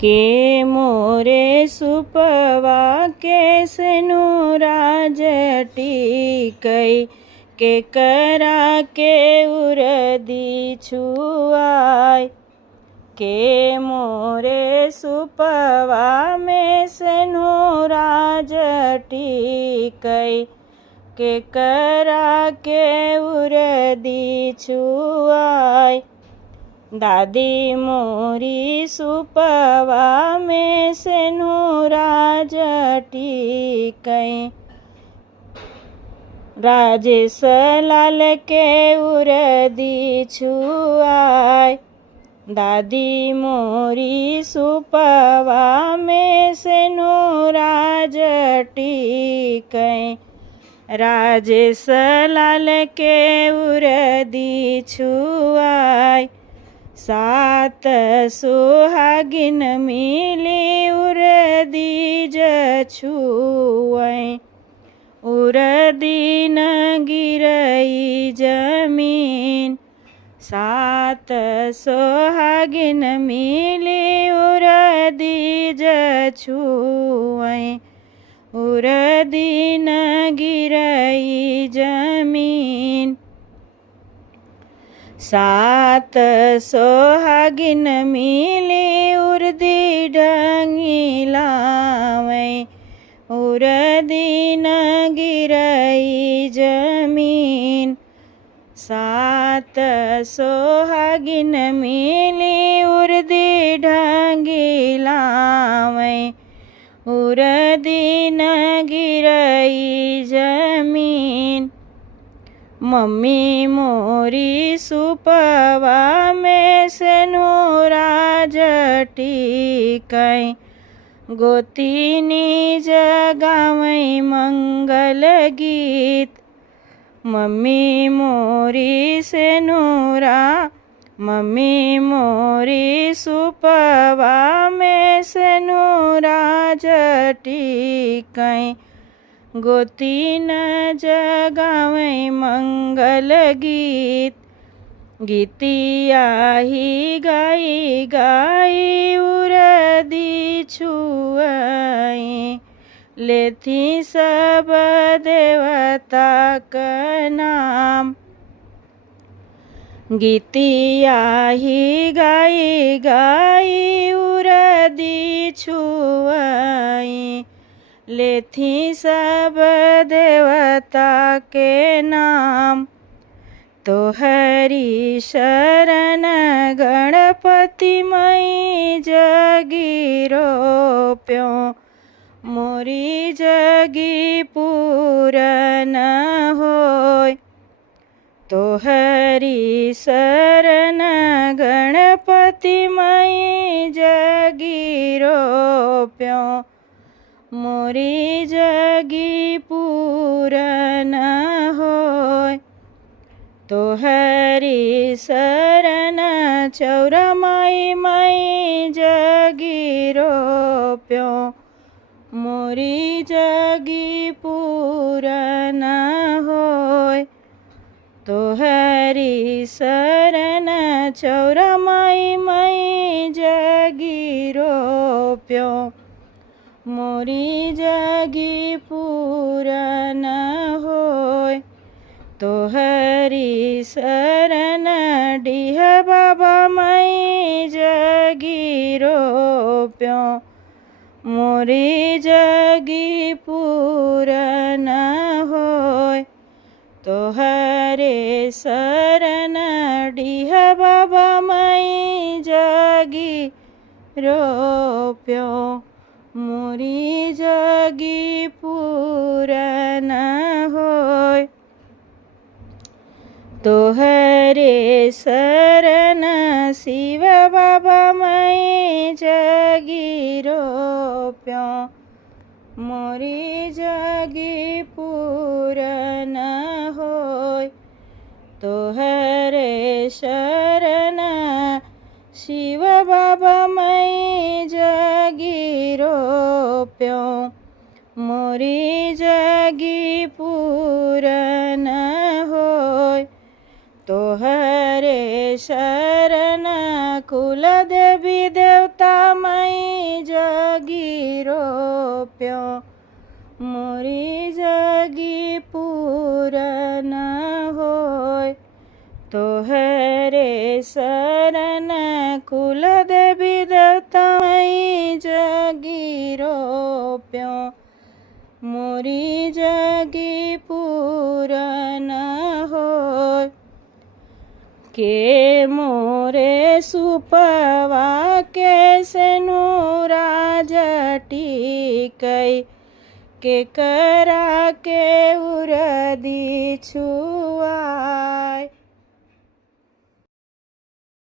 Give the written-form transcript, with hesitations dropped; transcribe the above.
के मोरे सुपवा केसनु राज टीकई के करा के उरदी छुआय के मोरे सुपवा में सनु राज टीकई के करा के उरदी छुआय दादी मोरी सुपवा में सनु राज टीकई राजेश लाल के उरदी छुआय दादी मोरी सुपवा में सनु राज टीकई राजेश लाल के उरदी छुआय सात सुहागिन मिली उरदी छुआय उरदी न गिरई जमीन सात सुहागिन मिली उरदी छुआय उरदी न गिरई जमीन सात सुहागिन मिली उरदी ढंगी लावै उरदी न गिरई जमीन सात सुहागिन मिली उरदी ढंगी लावै उरदी न गिरई जमीन मम्मी मोरी सुपवा में सनु राज टीकई गोतीनी जगावै मंगल गीत मम्मी मोरी सेनुरा मम्मी मोरी सुपवा में सनु राज टीकई गोती न जगावै मंगल गीत गीतिया ही गाई गाई उरदी छुआई लेथी सब देवता का नाम गीतिया ही गाई गाई उरदी छुआई लेथी सब देवता के नाम तोहरी शरण गणपति मई जगी रोप्यो मोरी जगी पूरन होय तोहरी शरण गणपति मई जगी रोप्यो मोरी जगी पूरन होय तोहरी शरण चौरमाई मई जगी रोप्यो मोरी जगी पूरन होय तोहरी शरण चौरमाई मई जगी रोप्यो मोरी जगी पूरन होय तोहरी शरण डीह बाबा मई जगी रोप्यो मोरी जगी पूरन होय तोहरे शरण डीह बाबा मई जगी रोप्यो मोरी जगी पूरन होय तोहरे शरण शिव बाबा मई जगी रोप्यो मोरी जगी पूरन होय तोहरे शरण शिव बाबा मई जगी रोप्यो मोरी जगी पूरन होय तोहरे शरण कुल देवी देवता मई तोहरे शरण कुल देवी देवतामयी जगीरो प्यो मोरी जगी पूरन होय के मोरे सुपवा के सेनुरा जटिकै के करा के उरदी छुआय।